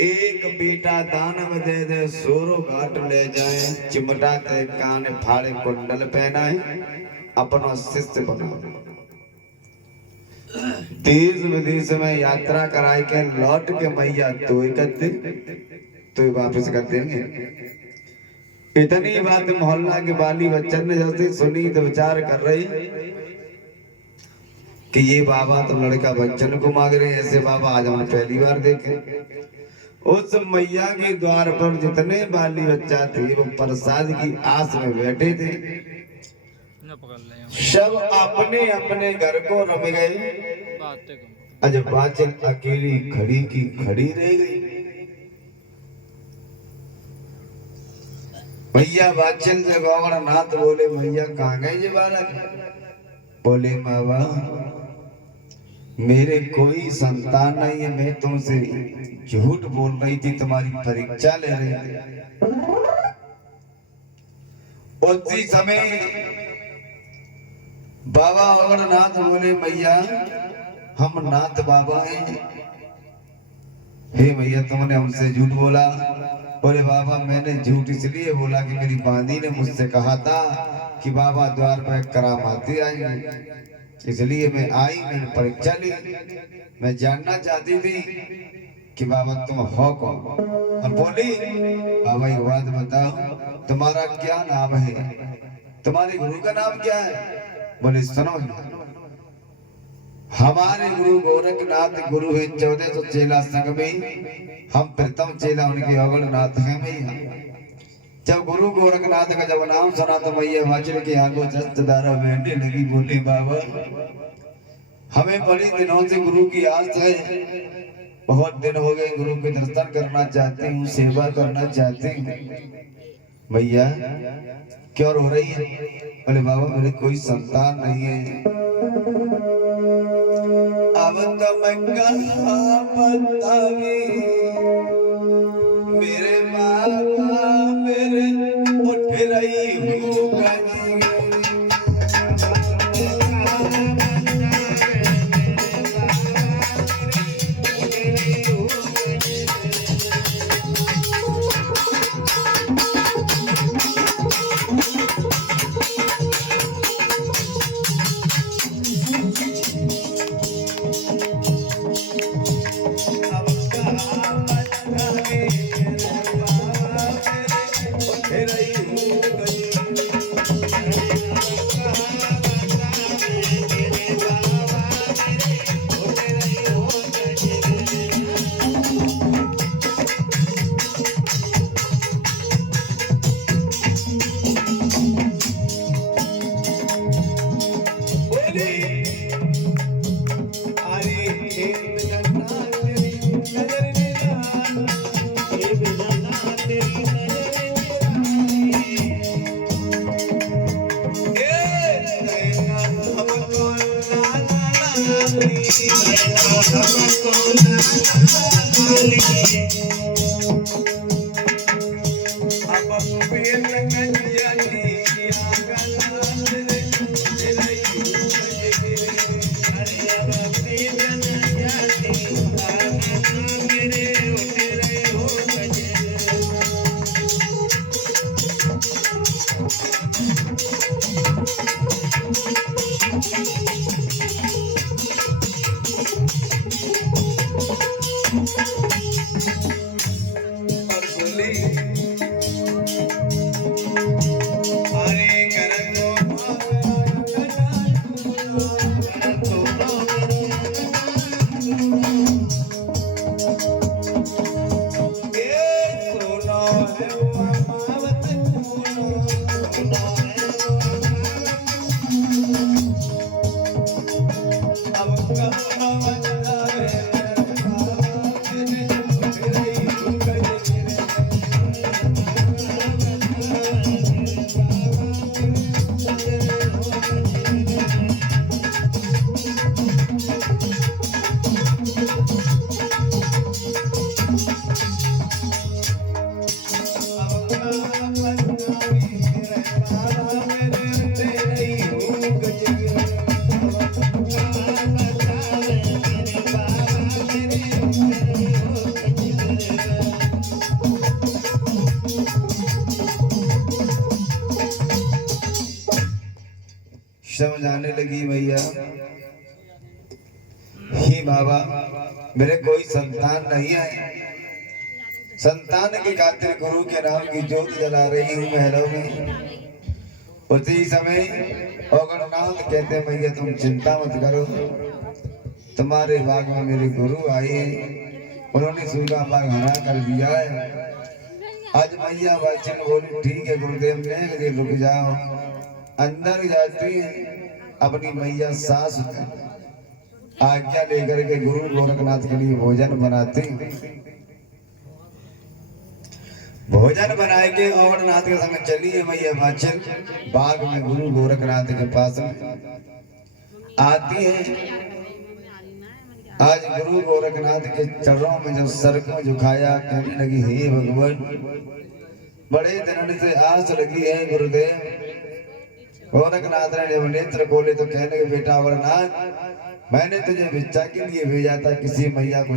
एक बेटा दानव दे दे सोरो घाट ले जाए, चिमटा ते कान फाड़े कुंडल पहनाए, अपना शिष्य बनाओ। देश विदेश में यात्रा कराए के लौट के मैया तो वापस कर देंगे। इतनी बात मोहल्ला के बाली बच्चन ने जैसे सुनी तो विचार कर रही कि ये बाबा तो लड़का बच्चन को मांग रहे हैं, ऐसे बाबा आज हम पहली बार देखे। उस मैया के द्वार पर जितने बाली बच्चा थे वो प्रसाद की आस में बैठे थे, सब अपने अपने घर को रम गए। आज बाचन अकेली खड़ी की खड़ी रह गई। भैया बाचन से गौड़ नाथ बोले, भैया कहाँ गए ये बालक? बोले मावा मेरे कोई संतान नहीं है, मैं तुमसे झूठ बोल रही थी, तुम्हारी परीक्षा ले रही थी। उसी समय बाबा और नाथ बोले, भैया हम नाथ बाबा हैं। हे भैया तुमने हमसे झूठ बोला। बोले बाबा मैंने झूठ इसलिए बोला कि मेरी बांदी ने मुझसे कहा था कि बाबा द्वार पर करामाती आएंगे, इसलिए मैं आई, मैंने परीक्षा ली। मैं जानना चाहती थी कि बाबा तुम हो कौन। और बोली बाबा एक बात बताओ, तुम्हारा क्या नाम है, तुम्हारे गुरु का नाम क्या है? बोले सुनो, हमारे गुरु गोरखनाथ गुरु है 1400 चेला संग में, हम प्रथम चेला उनके अवगणनाथ हैं भैया। जब गुरु गोरखनाथ का जब नाम सुना तो मैया वाचन की आंखों जस्त धारा बहने लगी। बोली बाबा हमें बड़ी दिनों से गुरु की आस है, बहुत दिन हो गए गुरु के दर्शन करना चाहती हूँ, सेवा करना चाहती हूँ। भैया क्यों रो रही है? बोले बाबा मेरे कोई संतान नहीं है। अब तो मैं कहाँ बतावी मेरे बाबा मेरे उठ रही हूँ समझाने लगी मैया, हे बाबा मेरे कोई संतान नहीं है, संतान की खातिर गुरु के नाम की ज्योत जला रही हूँ महलों में। उसी समय अगरनाथ कहते मैया तुम चिंता मत करो, तुम्हारे बाग में मेरे गुरु आए हैं, उन्होंने सूखा बाग हरा कर दिया है। आज मैया वचन बोली ठीक है गुरुदेव ने रुक जाओ। अंदर जाती है अपनी मैया सास आज्ञा लेकर के गुरु गोरखनाथ के लिए भोजन बनाती, भोजन बनाए के गोरखनाथ के संग चली है मैया वाचन बाग में गुरु गोरखनाथ के पास आती है। आज गुरु गोरखनाथ के चरणों में जो सर को झुकाया कहने लगी हे भगवान बड़े दिनों से आस लगी है गुरुदेव। गोरखनाथ ने जब नेत्र खोले तो कहने लगे बेटा अमरनाथ मैंने तुझे भिक्षा के लिए भेजा था, किसी मैया को